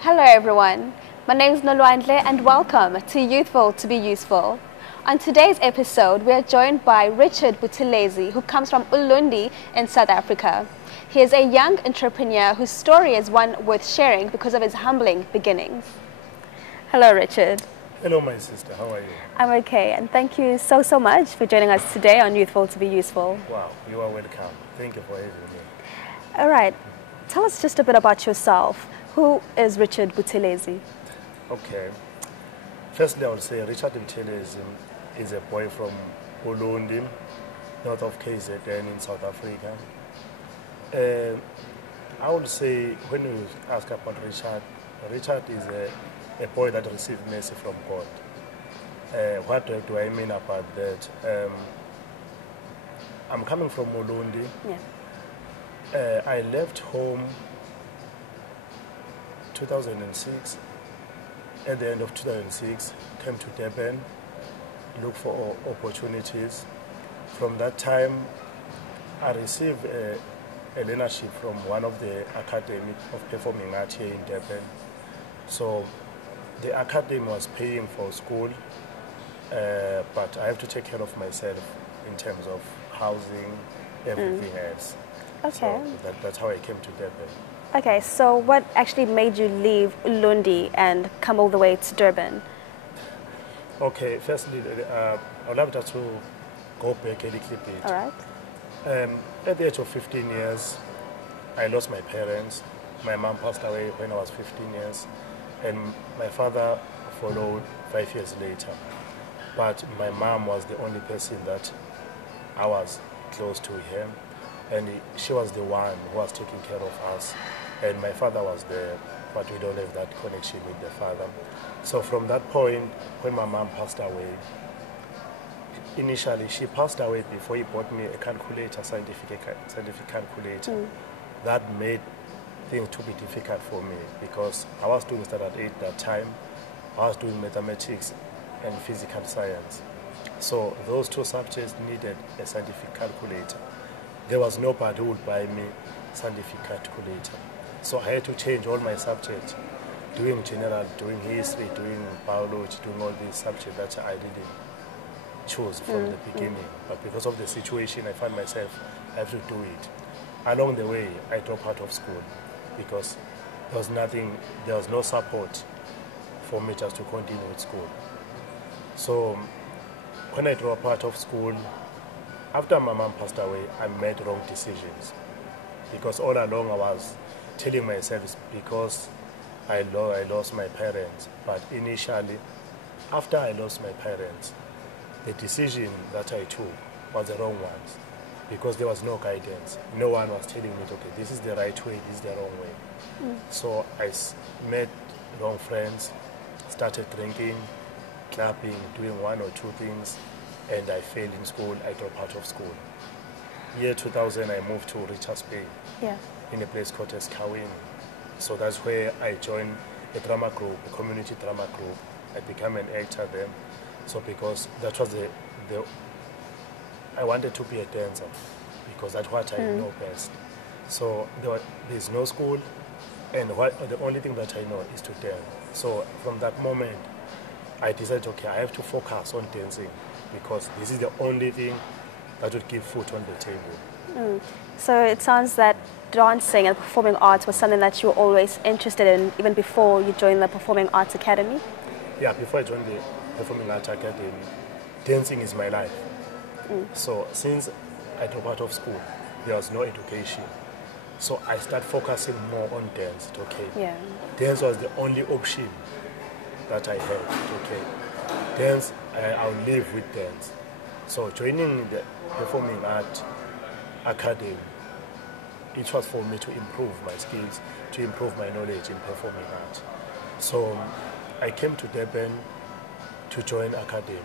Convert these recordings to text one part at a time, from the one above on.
Hello everyone, my name is Nolwandle and welcome to Youthful to be Useful. On today's episode, we are joined by Richard Buthelezi, who comes from Ulundi in South Africa. He is a young entrepreneur whose story is one worth sharing because of his humbling beginnings. Hello Richard. Hello my sister, how are you? I'm okay, and thank you so much for joining us today on Youthful to be Useful. Wow, you are welcome. Thank you for having me. All right, tell us just a bit about yourself. Who is Richard Buthelezi? Okay. Firstly, I would say Richard Buthelezi is a boy from Ulundi, north of KZN in South Africa. I would say when you ask about Richard, Richard is a boy that received mercy from God. What do I mean about that? I'm coming from Ulundi. Yeah. I left home 2006. At the end of 2006, came to Durban, looked for opportunities. From that time, I received a learnership from one of the Academy of Performing Arts here in Durban. So the academy was paying for school, but I have to take care of myself in terms of housing, everything else. Okay. So that's how I came to Durban. Okay, so what actually made you leave Ulundi and come all the way to Durban? Okay, firstly, I'd love to go back a little bit. All right. At the age of 15 years, I lost my parents. My mom passed away when I was 15 years, and my father followed 5 years later. But my mom was the only person that I was close to him, and she was the one who was taking care of us. And my father was there, but we don't have that connection with the father. So from that point, when my mom passed away, initially she passed away before he bought me a calculator, scientific calculator. That made things to be difficult for me because I was doing standard 8 that time. I was doing mathematics and physical science. So those two subjects needed a scientific calculator. There was nobody who would buy me scientific calculator. So I had to change all my subjects, doing general, doing history, doing biology, doing all these subjects that I didn't choose from the beginning. But because of the situation, I found myself, I have to do it. Along the way, I dropped out of school because there was nothing, there was no support for me just to continue with school. So when I dropped out of school, after my mom passed away, I made wrong decisions because all along I was telling myself it's because I lost my parents. But initially, after I lost my parents, the decision that I took was the wrong ones because there was no guidance. No one was telling me, okay, this is the right way, this is the wrong way. So I met wrong friends, started drinking, clubbing, doing one or two things, and I failed in school. I dropped out of school. Year 2000, I moved to Richards Bay. Yeah. In a place called Eskawini. So that's where I joined a drama group, a community drama group. I became an actor then. So because that was I wanted to be a dancer because that's what I know best. So there's no school, and the only thing that I know is to dance. So from that moment, I decided, okay, I have to focus on dancing because this is the only thing that would give food on the table. So it sounds that dancing and performing arts was something that you were always interested in, even before you joined the Performing Arts Academy? Yeah, before I joined the Performing Arts Academy, dancing is my life. So since I dropped out of school, there was no education. So I started focusing more on dance. Okay, Yeah. dance was the only option that I had. Okay, dance, I'll live with dance. So joining the Performing Arts Academy, it was for me to improve my skills, to improve my knowledge in performing art. So I came to Durban to join Academy,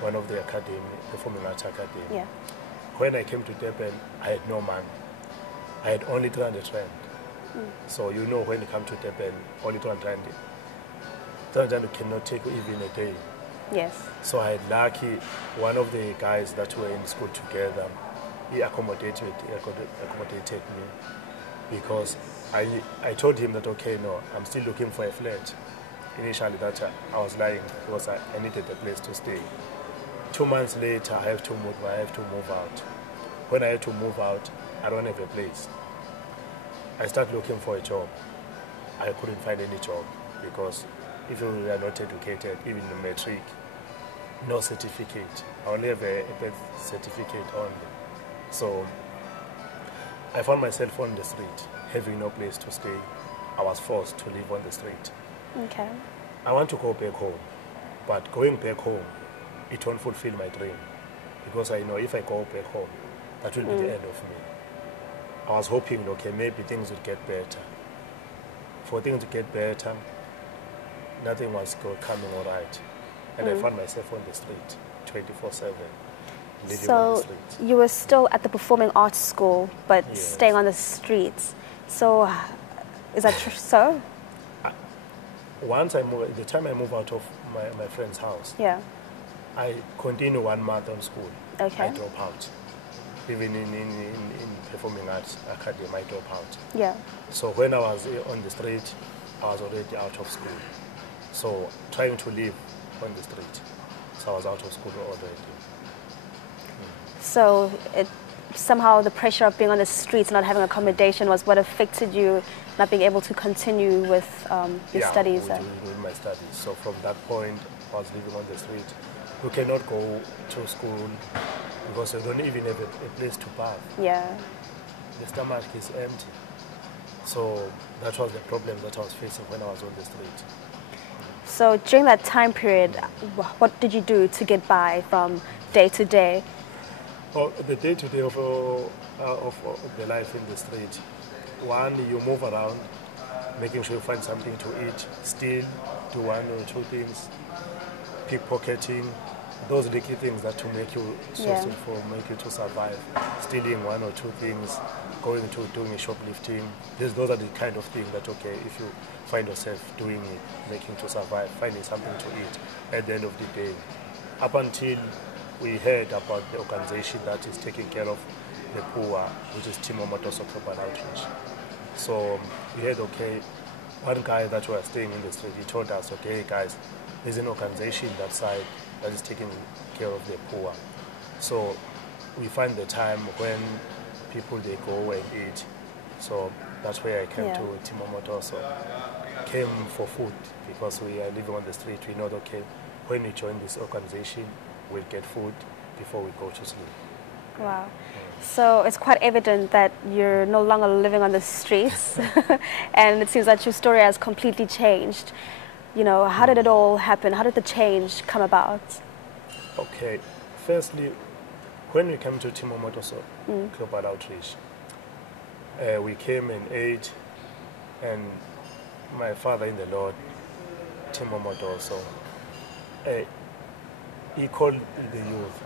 one of the Academy, Performing Arts Academy. Yeah. When I came to Durban, I had no money. I had only 300 rand. So you know when you come to Durban, only 300 rand. 300 rand cannot take even a day. Yes. So I had lucky, one of the guys that were in school together, he accommodated me because I told him that, okay, no, I'm still looking for a flat. Initially, that I was lying because I needed a place to stay. 2 months later, I have to move out. When I had to move out, I don't have a place. I started looking for a job. I couldn't find any job because if you are not educated, even in matric, no certificate. I only have a birth certificate only. So I found myself on the street, having no place to stay. I was forced to live on the street. Okay. I want to go back home, but going back home, it won't fulfill my dream because I know if I go back home, that will be the end of me. I was hoping, okay, maybe things would get better. For things to get better, nothing was coming all right. And I found myself on the street, 24/7, living on the So street. you were still at the performing arts school, but Yes. staying on the streets. So is that so? Once I moved, the time I moved out of my friend's house, Yeah. I continued 1 month on school. Okay. I drop out. Even in performing arts academy, I drop out. Yeah. So when I was on the street, I was already out of school. So trying to live on the street. So I was out of school already. So somehow the pressure of being on the streets, not having accommodation, was what affected you, not being able to continue with your studies. With my studies. So from that point, I was living on the street. You cannot go to school because you don't even have a place to bath. Yeah. The stomach is empty. So that was the problem that I was facing when I was on the street. So during that time period, what did you do to get by from day to day? Oh, the day-to-day of the life in the street. One, you move around, making sure you find something to eat, steal, do 1 or 2 things, pickpocketing, those are the key things that to make you make you to survive. Stealing 1 or 2 things, going to doing shoplifting. Those are the kind of things that, okay, if you find yourself doing it, making to survive, finding something to eat at the end of the day. Up until we heard about the organization that is taking care of the poor, which is Timomotoso Global Outreach. So we heard, okay, one guy that was staying in the street, he told us, okay, guys, there's an organization that side that is taking care of the poor. So we find the time when people, they go and eat. So that's where I came to Timomotoso. Came for food because we are living on the street. We know, okay, when we join this organization, we'll get food before we go to sleep. Wow. So it's quite evident that you're no longer living on the streets and it seems that your story has completely changed. You know, how did it all happen? How did the change come about? Okay, firstly, when we came to Timomotoso Global Outreach, we came in age, and my father in the Lord, Timomotoso, he called the youth,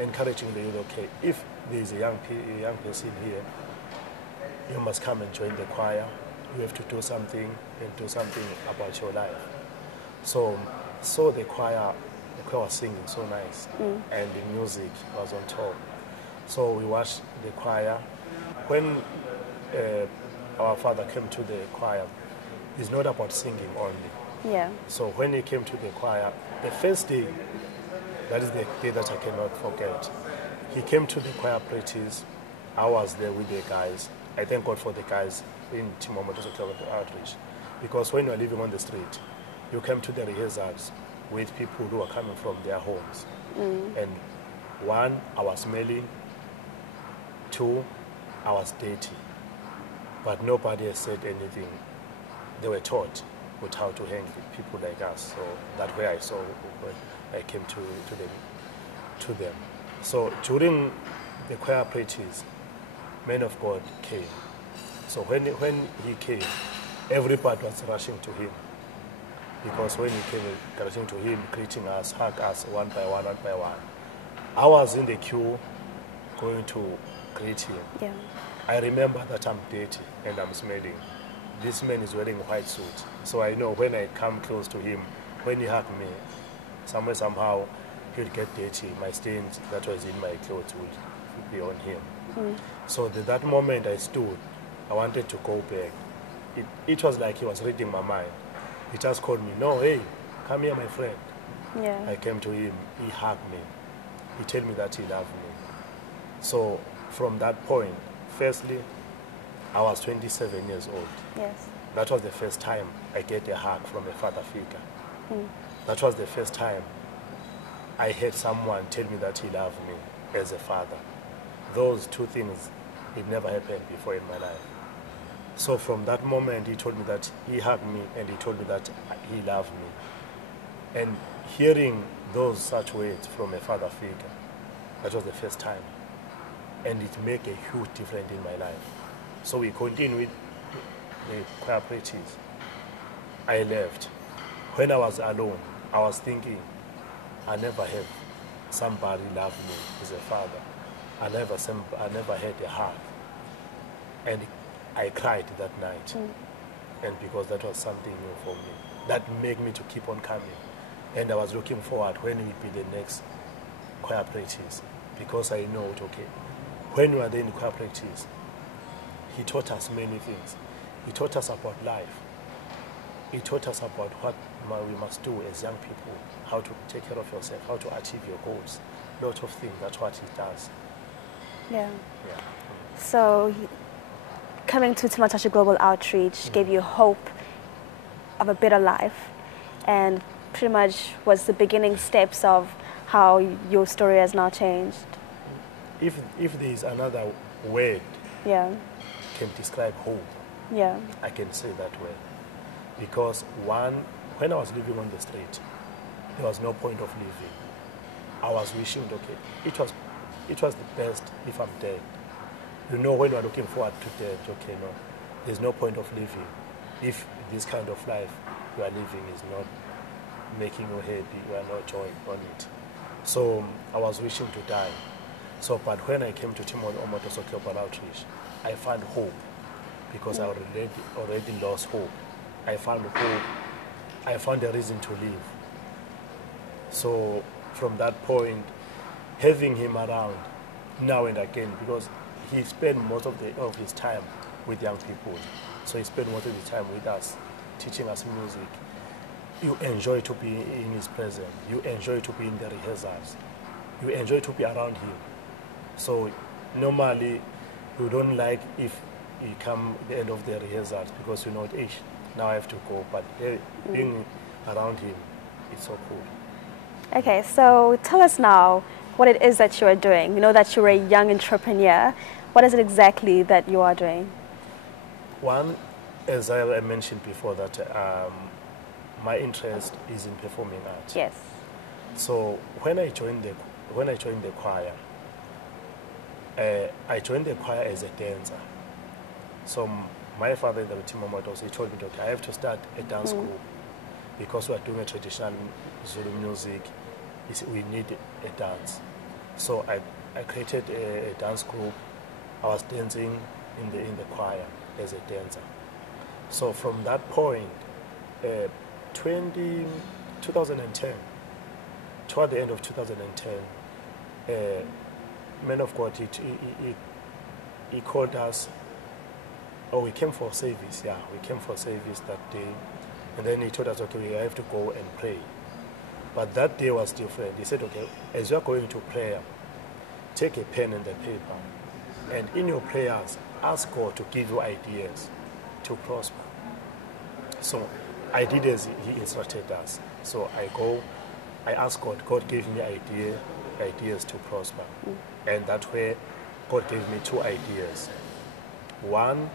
encouraging the youth, okay, if there is a young person here, you must come and join the choir. You have to do something and do something about your life. So the choir was singing so nice, and the music was on top. So we watched the choir. When our father came to the choir, it's not about singing only. Yeah. So when he came to the choir, the first day, that is the day that I cannot forget. He came to the choir practice. I was there with the guys. I thank God for the guys in Timomotoso Global Outreach, because when you're living on the street, you come to the rehearsals with people who are coming from their homes. And 1, I was smelling. 2, I was dirty. But nobody has said anything. They were taught with how to hang with people like us. So that's where I saw when I came to them. So during the choir practice, men of God came. So when he came, everybody was rushing to him. Because when he came, rushing to him, greeting us, hug us one by one. I was in the queue going to greet him. Yeah. I remember that I'm dirty and I'm smelling. This man is wearing a white suit. So I know when I come close to him, when he hugged me, somehow he'll get dirty. My stains that was in my clothes would be on him. So at that moment I stood I wanted to go back. It was like he was reading my mind. He just called me, no, hey, come here, my friend. Yeah. I came to him, he hugged me. He told me that he loved me. So from that point, firstly, I was 27 years old. Yes. That was the first time I get a hug from a father figure. Mm. That was the first time I heard someone tell me that he loved me as a father. Those two things, it never happened before in my life. So from that moment, he told me that he hugged me and he told me that he loved me. And hearing those such words from a father figure, that was the first time. And it made a huge difference in my life. So we continued with the choir practice. I left. When I was alone, I was thinking, I never had somebody love me as a father. I never had a hug. And I cried that night. And because that was something new for me, that made me to keep on coming. And I was looking forward when it would be the next choir practice, because I know, okay, when we were there in choir practice, he taught us many things. He taught us about life. He taught us about what we must do as young people, how to take care of yourself, how to achieve your goals. Lots of things, that's what he does. Yeah. Yeah. So coming to Timatashi Global Outreach gave you hope of a better life, and pretty much was the beginning steps of how your story has now changed. If there is another word Yeah. can describe hope, Yeah. I can say that word. Because one, when I was living on the street, there was no point of living. I was wishing, okay, it was the best if I'm dead. You know, when you're looking forward to death, okay, no, there's no point of living if this kind of life you are living is not making you happy, you are not joy on it. So I was wishing to die. So, but when I came to Timon-Omotoso Global Outreach, I found hope, because I already lost hope. I found hope. I found a reason to live. So from that point, having him around now and again, because he spent most of his time with young people. So he spent most of the time with us, teaching us music. You enjoy to be in his presence. You enjoy to be in the rehearsals. You enjoy to be around him. So normally, you don't like if you come at the end of the rehearsals, because you know, now I have to go. But being around him, it's so cool. Okay, so tell us now what it is that you are doing. You know that you're a young entrepreneur. What is it exactly that you are doing? One, as I mentioned before, that my interest is in performing art. Yes. So when I joined the choir, I joined the choir as a dancer. So my father in the Timon-Omotoso, he told me, okay, I have to start a dance group, because we are doing a traditional Zulu music. We need a dance. So I created a dance group. I was dancing in the choir as a dancer. So from that point, 2010, toward the end of 2010, man of God, he called us. Oh, we came for service. Yeah, we came for service that day. And then he told us, okay, we have to go and pray. But that day was different. He said, okay, as you are going to prayer, take a pen and a paper. And in your prayers, ask God to give you ideas to prosper. So I did as he instructed us. So I asked God. God gave me ideas to prosper. And that way, God gave me two ideas. One,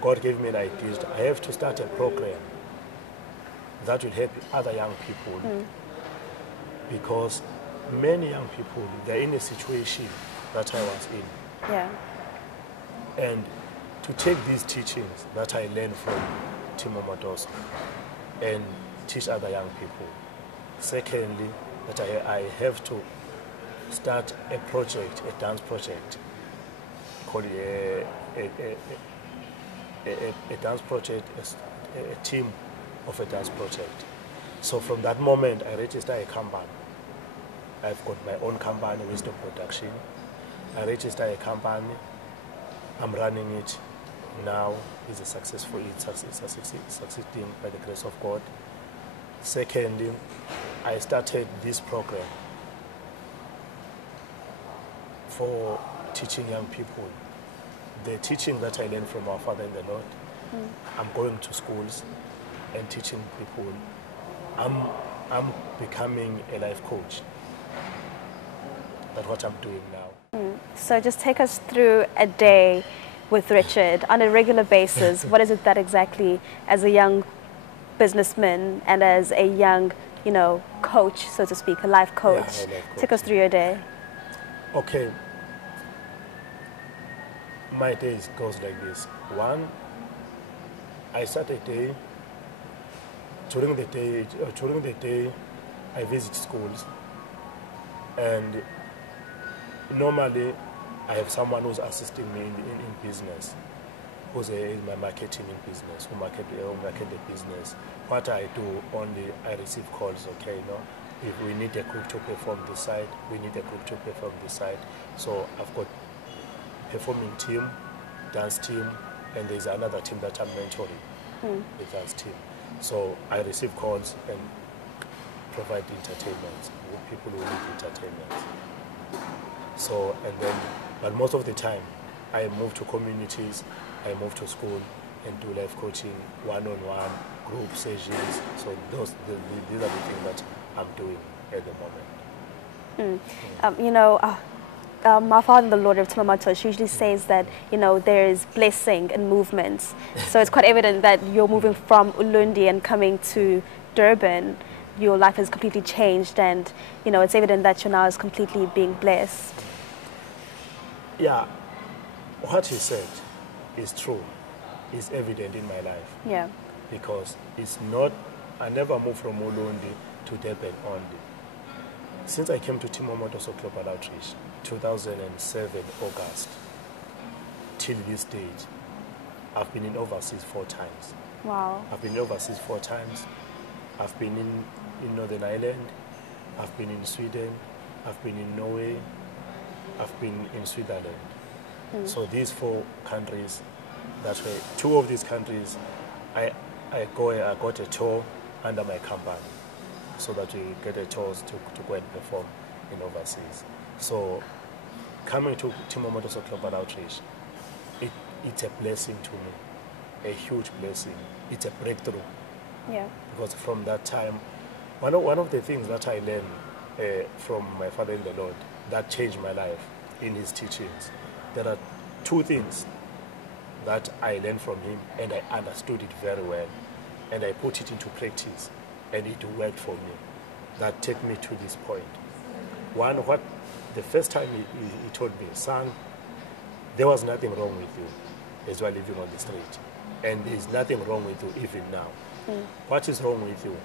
God gave me an idea that I have to start a program that will help other young people, because many young people, they're in a situation that I was in. Yeah. And to take these teachings that I learned from Timon-Omotoso and teach other young people. Secondly, that I have to start a project, a dance project, called a dance project, a team of a dance project. So from that moment, I registered a company. I've got my own company, Wisdom Production. I registered a company, I'm running it now. It's a successful, succeeding by the grace of God. Secondly, I started this program for teaching young people. The teaching that I learned from our Father in the Lord, I'm going to schools and teaching people. I'm becoming a life coach. That's what I'm doing now. So just take us through a day with Richard on a regular basis. What is it that exactly, as a young businessman and as a young, coach, so to speak, a life coach, Yeah, a life coach. take us through your day. Okay. My day goes like this. One, I start a day. During the day, I visit schools, and normally I have someone who's assisting me in business, who's in my marketing in business, who market the business. What I do, only I receive calls, okay, if we need a group to perform this side, we need a group to perform this side. So I've got performing team, dance team, and there's another team that I'm mentoring, the dance team. So I receive calls and provide entertainment, people who need entertainment. So, but most of the time, I move to communities, I move to school and do life coaching, one-on-one, group sessions. So these are the things that I'm doing at the moment. My father in the Lord of Timamatosh usually says that, there is blessing in movements. So it's quite evident that you're moving from Ulundi and coming to Durban. Your life has completely changed, and, it's evident that you're now completely being blessed. Yeah, what he said is true. It's evident in my life. Yeah. Because I never moved from Ulundi to Durban only. Since I came to Timamatosh Global Outreach, 2007, August, till this date, I've been in overseas 4 times. Wow. I've been overseas 4 times. I've been in Northern Ireland. I've been in Sweden. I've been in Norway. I've been in Switzerland. So these 4 countries, that's where 2 of these countries, I got a tour under my company, so that we get a chance to go and perform in overseas. So coming to Timamatosh Global Outreach, it's a blessing to me, a huge blessing. It's a breakthrough. Yeah. Because from that time, one of the things that I learned from my Father in the Lord that changed my life in his teachings, there are 2 things that I learned from him, and I understood it very well, and I put it into practice, and it worked for me. That take me to this point. One, the first time he told me, son, there was nothing wrong with you as you are living on the street, and there is nothing wrong with you even now. What is wrong with you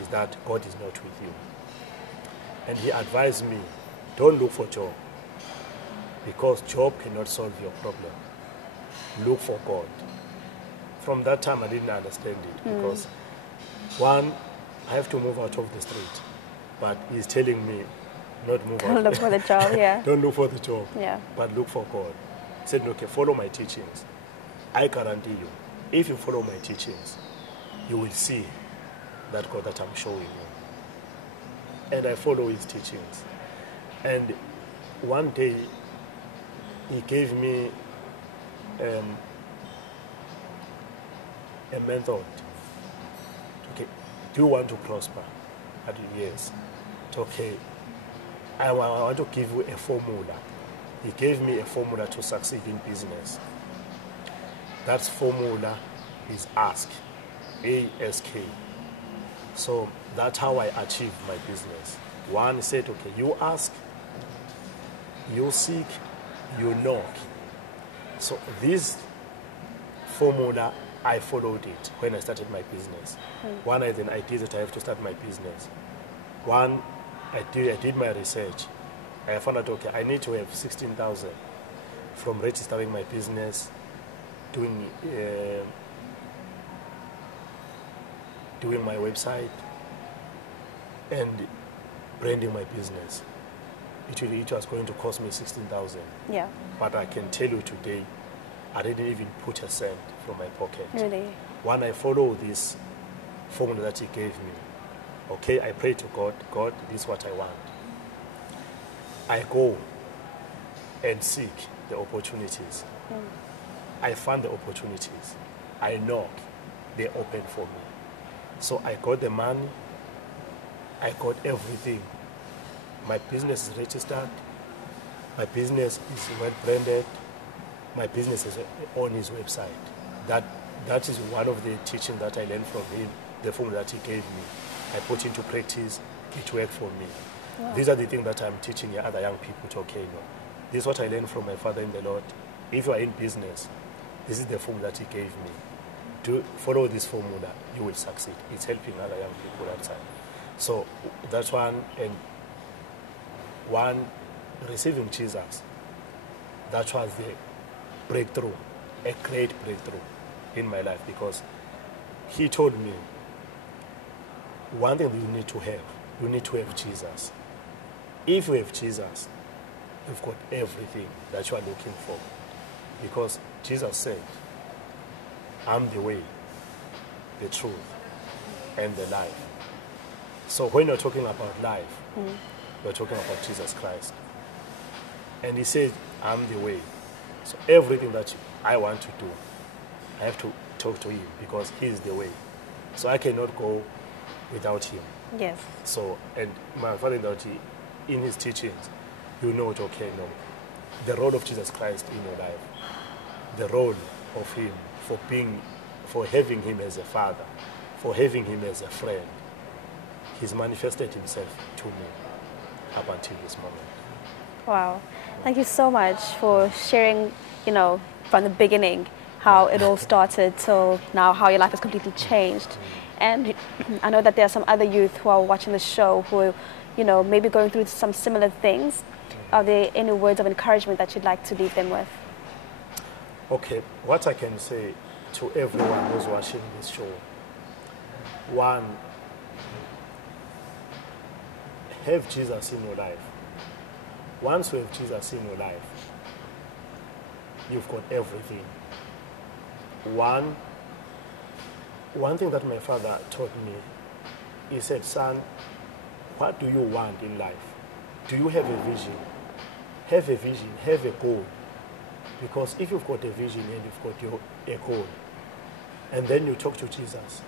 is that God is not with you. And he advised me, don't look for job, because job cannot solve your problem. Look for God. From that time, I didn't understand it, because one, I have to move out of the street, but he's telling me not move out. Don't look for the job, yeah. Don't look for the job, yeah. but look for God. He said, okay, follow my teachings. I guarantee you, if you follow my teachings, you will see that God that I'm showing you. And I follow his teachings. And one day, he gave me a method. Okay, do you want to prosper? I said, yes. Okay, I want to give you a formula. He gave me a formula to succeed in business. That formula is ask, A-S-K. So that's how I achieved my business. One said, okay, you ask, you seek, you knock. So this formula, I followed it when I started my business. One, I did that I have to start my business. One, I did my research. I found out, okay, I need to have 16,000 from registering my business, doing my website, and branding my business. It was going to cost me 16,000. Yeah. But I can tell you today, I didn't even put a cent from my pocket. Really? When I follow this formula that he gave me, okay, I pray to God, God, this is what I want. I go and seek the opportunities. I find the opportunities. I knock, they open for me. So I got the money, I got everything. My business is registered, my business is well branded, my business is on his website. That is one of the teachings that I learned from him, the formula that he gave me. I put into practice, it worked for me. Wow. These are the things that I'm teaching other young people to, okay, no. This is what I learned from my father in the Lord. If you are in business, this is the formula that he gave me. To follow this formula, you will succeed. It's helping other young people that time. So that's one, and one, receiving Jesus, that was the breakthrough, a great breakthrough in my life, because he told me, one thing you need to have Jesus. If you have Jesus, you've got everything that you are looking for. Because Jesus said, I'm the way, the truth, and the life. So when you're talking about life, you're talking about Jesus Christ. And he said, I'm the way. So everything that I want to do, I have to talk to him, because he is the way. So I cannot go without him. Yes. So, and my father in his teachings, you know it, okay, no. The role of Jesus Christ in your life, the role of him for having him as a father, for having him as a friend, he's manifested himself to me up until this moment. Wow. Thank you so much for sharing, from the beginning, how it all started till now, how your life has completely changed. And I know that there are some other youth who are watching the show who, maybe going through some similar things. Are there any words of encouragement that you'd like to leave them with? Okay, what I can say to everyone who's watching this show, one, have Jesus in your life. Once you have Jesus in your life, you've got everything. One thing that my father taught me, he said, son, what do you want in life? Do you have a vision? Have a vision, have a goal. Because if you've got a vision and you've got a goal, and then you talk to Jesus,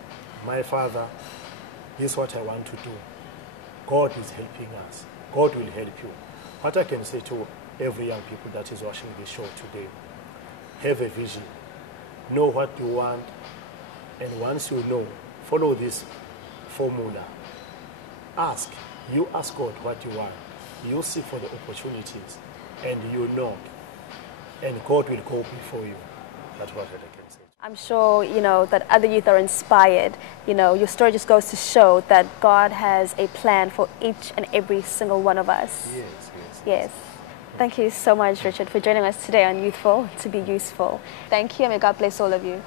my Father, this is what I want to do. God is helping us. God will help you. What I can say to every young people that is watching this show today, have a vision. Know what you want, and once you know, follow this formula. Ask. You ask God what you want. You seek for the opportunities, and you knock, and God will go before you. That's what I can say. I'm sure, that other youth are inspired. Your story just goes to show that God has a plan for each and every single one of us. Yes. Thank you so much, Richard, for joining us today on Youthful to be Useful. Thank you, and may God bless all of you.